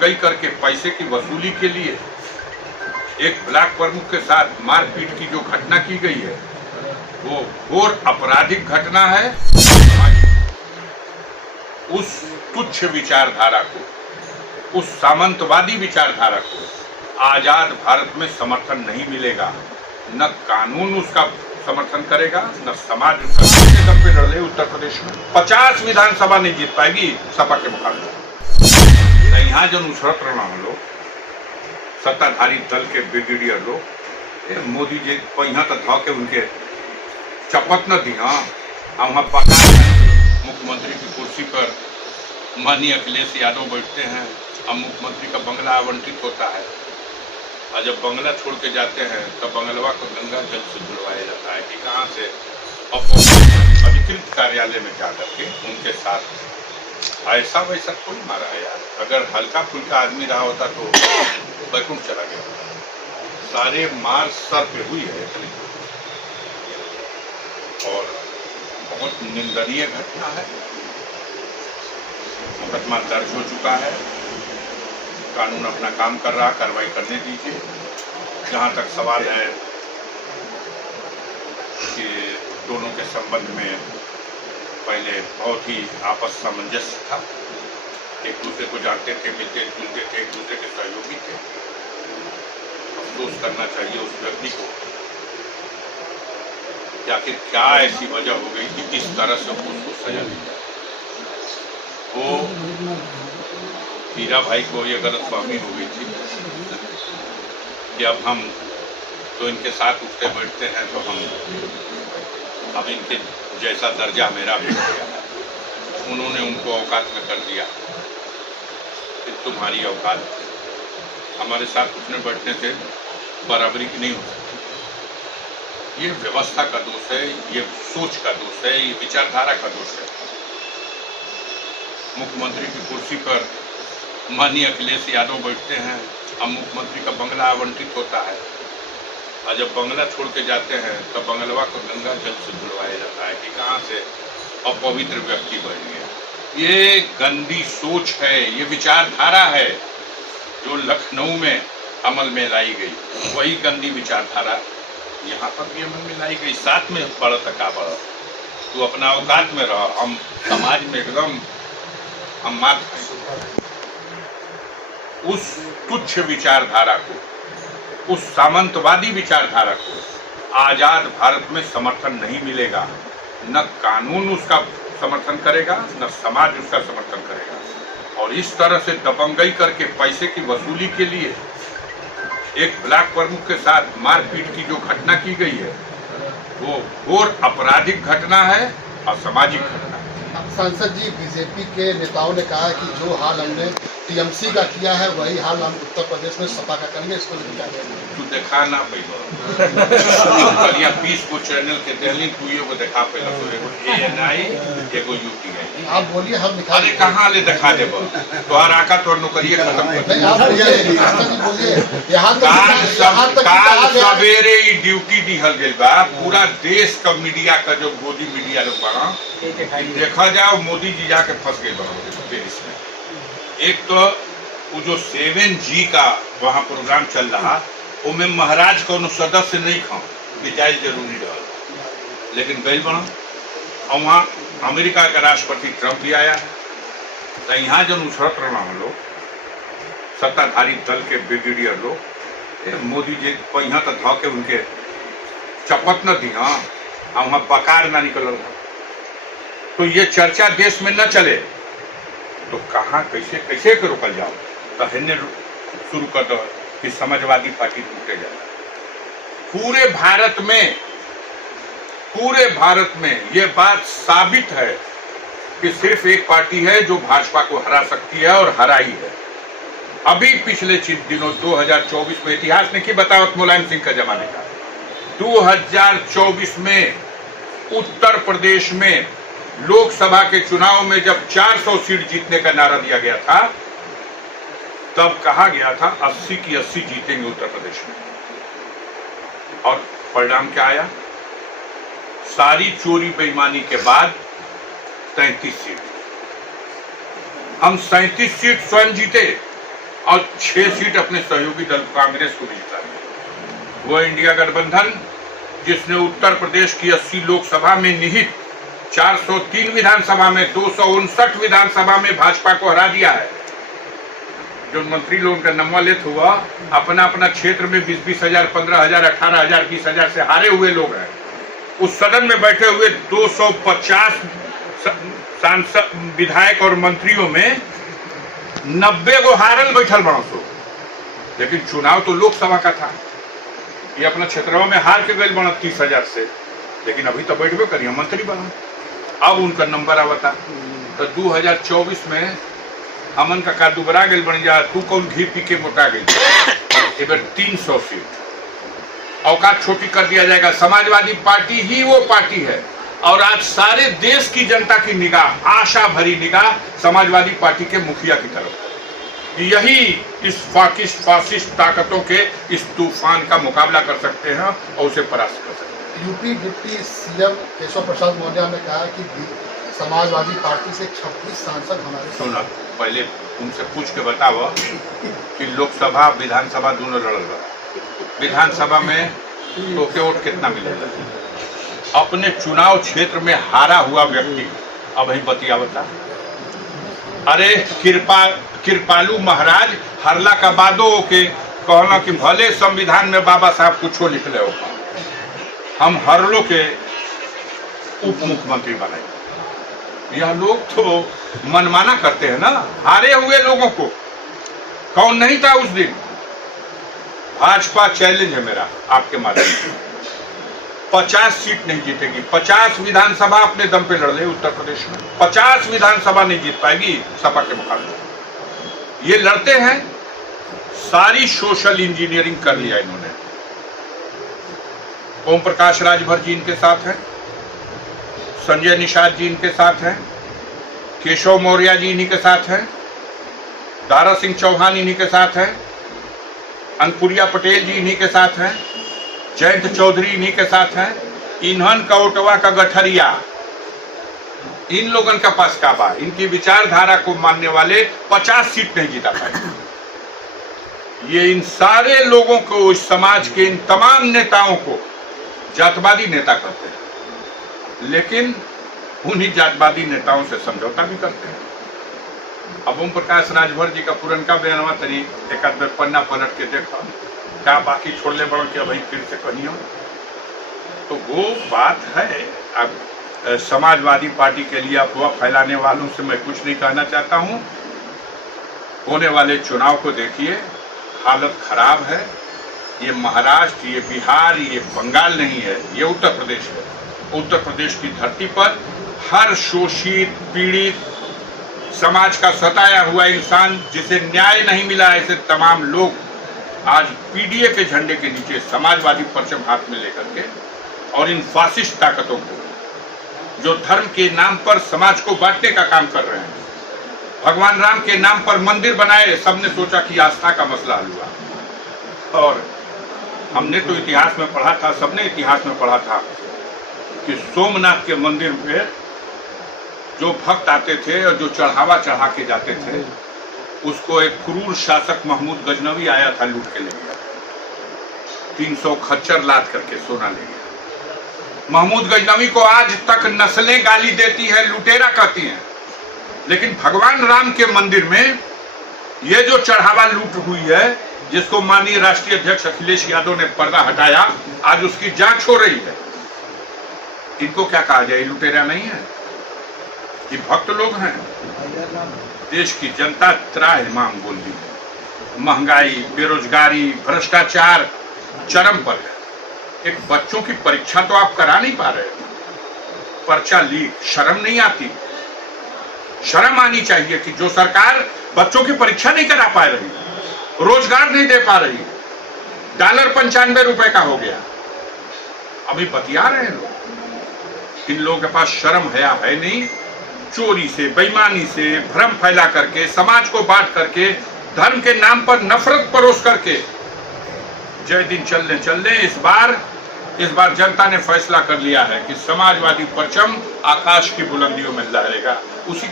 दबंगई करके पैसे की वसूली के लिए एक ब्लॉक प्रमुख के साथ मारपीट की जो घटना की गई है वो घोर आपराधिक घटना है। उस तुच्छ विचारधारा को, उस सामंतवादी विचारधारा को आजाद भारत में समर्थन नहीं मिलेगा। न कानून उसका समर्थन करेगा, न समाज उसका। दम पे लड़ रहे उत्तर प्रदेश में 50 विधानसभा नहीं जीत पाएगी सपा के मुकाबले। यहाँ जो नुसरत रहना हम लोग सत्ताधारी दल के ब्रिगेडियर लोग मोदी जी पहिया तो धा के उनके शपथ न दी। वहाँ पता मुख्यमंत्री की कुर्सी पर माननीय अखिलेश यादव बैठते हैं। अब मुख्यमंत्री का बंगला आवंटित होता है और जब बंगला छोड़ के जाते हैं तब बंगलवा को गंगा जल से धुलवाया जाता है कि कहाँ से अधिकृत कार्यालय में जा करके उनके साथ ऐसा वैसा कोई मारा है यार। अगर हल्का फुल्का आदमी रहा होता तो बैकुंठ चला गया होता। सारे मार सर पे हुई है और बहुत निंदनीय घटना है। मुकदमा दर्ज हो चुका है, कानून अपना काम कर रहा, कार्रवाई करने दीजिए। जहां तक सवाल है कि दोनों के संबंध में पहले बहुत ही आपस सामंजस्य था, एक दूसरे को जानते थे, मिलते जुलते थे, एक दूसरे के सहयोगी थे। अफसोस करना चाहिए उस व्यक्ति को कि आखिर क्या ऐसी वजह हो गई कि इस तरह से उसको सजा दी जाए। वो हीरा भाई को ये गलतफहमी हो गई थी कि अब हम तो इनके साथ उठते बैठते हैं तो हम अब इनके जैसा दर्जा मेरा भी हो गया है। उन्होंने उनको औकात में कर दिया कि तुम्हारी औकात हमारे साथ उठने बैठने से बराबरी की नहीं हो सकती। ये व्यवस्था का दोष है, ये सोच का दोष है, ये विचारधारा का दोष है। मुख्यमंत्री की कुर्सी पर माननीय अखिलेश यादव बैठते हैं। अब मुख्यमंत्री का बंगला आवंटित होता है और जब बंगला छोड़ के जाते हैं तब बंगलवा को गंगा जल से धुलवाया जाता है कि कहाँ से अपवित्र व्यक्ति बन गया। ये गंदी सोच है, ये विचारधारा है जो लखनऊ में अमल में लाई गई। वही गंदी विचारधारा यहाँ पर भी अमल में लाई गई। साथ में बढ़त का बढ़त, तू अपना औकात में रह, हम समाज में एकदम हम मात हैं। उस तुच्छ विचारधारा को, उस सामंतवादी विचारधारा को आजाद भारत में समर्थन नहीं मिलेगा। न कानून उसका समर्थन करेगा, न समाज उसका समर्थन करेगा। और इस तरह से दबंगई करके पैसे की वसूली के लिए एक ब्लॉक प्रमुख के साथ मारपीट की जो घटना की गई है वो घोर आपराधिक घटना है, असामाजिक घटना है। सांसद जी, बीजेपी के नेताओं ने कहा कि जो हाल हमने टीएमसी का किया है वही हाल हम उत्तर प्रदेश में सपा का करेंगे। इसको तू देखा ना पहले 20 को चैनल के दिल्ली तू ये देखा पहले तो एगो ANI एगो UPI। आप बोलिए, हम दिखा। अरे कहाँ ले दिखा देब तो आका तो नौकरी खत्म कर। काल सवेरे ही ड्यूटी दिहल गई बा। पूरा देश का मीडिया का जो गोदी मीडिया लोग बना देखा जाओ, मोदी जी जाके फंस गए पेरिस में। एक तो वो जो 7G का वहाँ प्रोग्राम चल रहा उनमें महाराज को सदस्य नहीं खा जाए जरूरी रहा, लेकिन गई बना। और वहाँ अमेरिका का राष्ट्रपति ट्रंप भी आया। तो यहाँ जो नुसरत रहना हम लोग सत्ताधारी दल के ब्रिगेडियर लोग मोदी जी पहिया तो धा के उनके शपथ न दी। वहाँ बकार ना निकल रहा। तो ये चर्चा देश में न चले तो कहाँ कैसे कैसे के रोकल जाओ। तो हिन्ने शुरू कर दो कि समाजवादी पार्टी टूटे जाए। पूरे भारत में ये बात साबित है कि सिर्फ एक पार्टी है जो भाजपा को हरा सकती है और हराई है। अभी पिछले दिनों 2024 में इतिहास ने की बतावत मुलायम सिंह का जमाने का 2024 में उत्तर प्रदेश में लोकसभा के चुनाव में जब 400 सीट जीतने का नारा दिया गया था तब कहा गया था 80 की 80 जीतेंगे उत्तर प्रदेश में। और परिणाम क्या आया? सारी चोरी बेईमानी के बाद 33 सीट। हम 37 सीट स्वयं जीते और 6 सीट अपने सहयोगी दल कांग्रेस को भी जिता दी। वो इंडिया गठबंधन जिसने उत्तर प्रदेश की 80 लोकसभा में निहित 403 विधानसभा में 259 विधानसभा में भाजपा को हरा दिया है। जो मंत्री लोगों का नंबर लेत हुआ अपना अपना क्षेत्र में 20-20 हजार, 15 हजार, 18 हजार, 20 हजार से हारे हुए लोग हैं। उस सदन में बैठे हुए 250 सांसद, विधायक और मंत्रियों में 90 को हारल बैठल बड़ा सो। लेकिन चुनाव तो लोकसभा का था, ये अपना क्षेत्रों में हार के गए बना 30 हजार से, लेकिन अभी तो बैठबे करिए मंत्री बना। अब उनका नंबर आवता तो 2024 में हमन का दुबरा गल बन जा, तू कौन घी पी के मोटा गई। एबर 300 सीट औकात छोटी कर दिया जाएगा। समाजवादी पार्टी ही वो पार्टी है और आज सारे देश की जनता की निगाह, आशा भरी निगाह समाजवादी पार्टी के मुखिया की तरफ। यही इस फासिस्ट ताकतों के इस तूफान का मुकाबला कर सकते हैं और उसे परास्त कर सकते हैं। UP deputy CM Keshav Prasad Maurya ने कहा कि समाजवादी पार्टी से 26 सांसद हमारे। सुना, पहले उनसे पूछ के बताओ कि लोकसभा विधानसभा दोनों लड़ल बा। विधानसभा में तो के वोट कितना मिलेगा? अपने चुनाव क्षेत्र में हारा हुआ व्यक्ति अब ही बतिया बता। अरे कृपालू महाराज हरला का बादो के कहना कि भले संविधान में बाबा साहब कुछ लिख ले हो, हम हरलो के उप मुख्यमंत्री बनाए। यह लोग तो मनमाना करते हैं ना हारे हुए लोगों को। कौन नहीं था उस दिन? भाजपा चैलेंज है मेरा आपके माध्यम से, 50 सीट नहीं जीतेगी। 50 विधानसभा अपने दम पे लड़ ले उत्तर प्रदेश में, 50 विधानसभा नहीं जीत पाएगी सपा के मुकाबले। ये लड़ते हैं, सारी सोशल इंजीनियरिंग कर लिया इन्होंने। ओम प्रकाश राजभर जी इनके साथ हैं, संजय निषाद जी इनके साथ हैं, केशव मौर्य जी इन्हीं के साथ हैं, दारा सिंह चौहान इन्हीं के साथ हैं, अनपुरिया पटेल जी इन्हीं के साथ हैं, जयंत चौधरी इन्हीं के साथ हैं। इन्हन का ओटवा का गठरिया इन लोगों का पास का बा। इनकी विचारधारा को मानने वाले 50 सीट नहीं जीता पाए। ये इन सारे लोगों को, इस समाज के इन तमाम नेताओं को जातवादी नेता करते हैं, लेकिन उन्हीं जातवादी नेताओं से समझौता भी करते हैं। अब ओम प्रकाश राजभर जी का पुरनका बयानवा तरी एक आध पन्ना पलट के देखा, क्या बाकी छोड़ने बड़ो कि भाई फिर से कहियो। तो वो बात है। अब समाजवादी पार्टी के लिए अफवाह फैलाने वालों से मैं कुछ नहीं कहना चाहता हूं। होने वाले चुनाव को देखिए, हालत खराब है। ये महाराष्ट्र, ये बिहार, ये बंगाल नहीं है, ये उत्तर प्रदेश है। उत्तर प्रदेश की धरती पर हर शोषित, पीड़ित, समाज का सताया हुआ इंसान जिसे न्याय नहीं मिला, ऐसे तमाम लोग आज पीडीए के झंडे के नीचे समाजवादी परचम हाथ में लेकर के और इन फासिस्ट ताकतों को, जो धर्म के नाम पर समाज को बांटने का काम कर रहे हैं, भगवान राम के नाम पर मंदिर बनाए, सबने सोचा कि आस्था का मसला हल हुआ। और हमने तो इतिहास में पढ़ा था, सबने इतिहास में पढ़ा था कि सोमनाथ के मंदिर में जो भक्त आते थे और जो चढ़ावा चढ़ा के जाते थे, उसको एक क्रूर शासक महमूद गजनवी आया था, लूट के ले गया। 300 खच्चर लाद करके सोना ले गया। महमूद गजनवी को आज तक नस्लें गाली देती हैं, लुटेरा कहती हैं, लेकिन भगवान राम के मंदिर में ये जो चढ़ावा लूट हुई है, जिसको माननीय राष्ट्रीय अध्यक्ष अखिलेश यादव ने पर्दा हटाया, आज उसकी जांच हो रही है। इनको क्या कहा जाए? लुटेरा नहीं है, ये भक्त लोग हैं। देश की जनता त्राहिमाम बोल दी है। महंगाई, बेरोजगारी, भ्रष्टाचार चरम पर है। एक बच्चों की परीक्षा तो आप करा नहीं पा रहे, पर्चा लीक। शर्म नहीं आती? शर्म आनी चाहिए कि जो सरकार बच्चों की परीक्षा नहीं करा पा रही, रोजगार नहीं दे पा रही, डॉलर 95 रुपए का हो गया, अभी बतिया रहे हैं लोग। इन लोगों के पास शर्म है नहीं। चोरी से, बेईमानी से, भ्रम फैला करके, समाज को बांट करके, धर्म के नाम पर नफरत परोस करके जय दिन चलने इस बार जनता ने फैसला कर लिया है कि समाजवादी परचम आकाश की बुलंदियों में लहरेगा। उसी